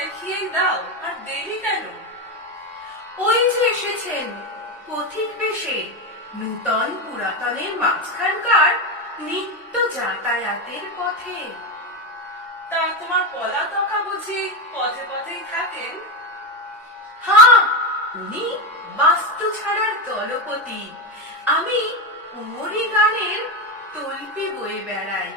দেখিয়েই দাও, আর দেরি কেন? ওই যে এসেছেন পথিক বেশে, নূতন পুরাতনের মাঝখানকার নিত্য যাতায়াতের পথে। তা তোমার পলাতকা বুঝি পথে পথেই থাকেন? হ্যাঁ, উনি বাস্তু ছাড়ার দলপতি, আমি উমরি গানের তল্পি বয়ে বেড়াই।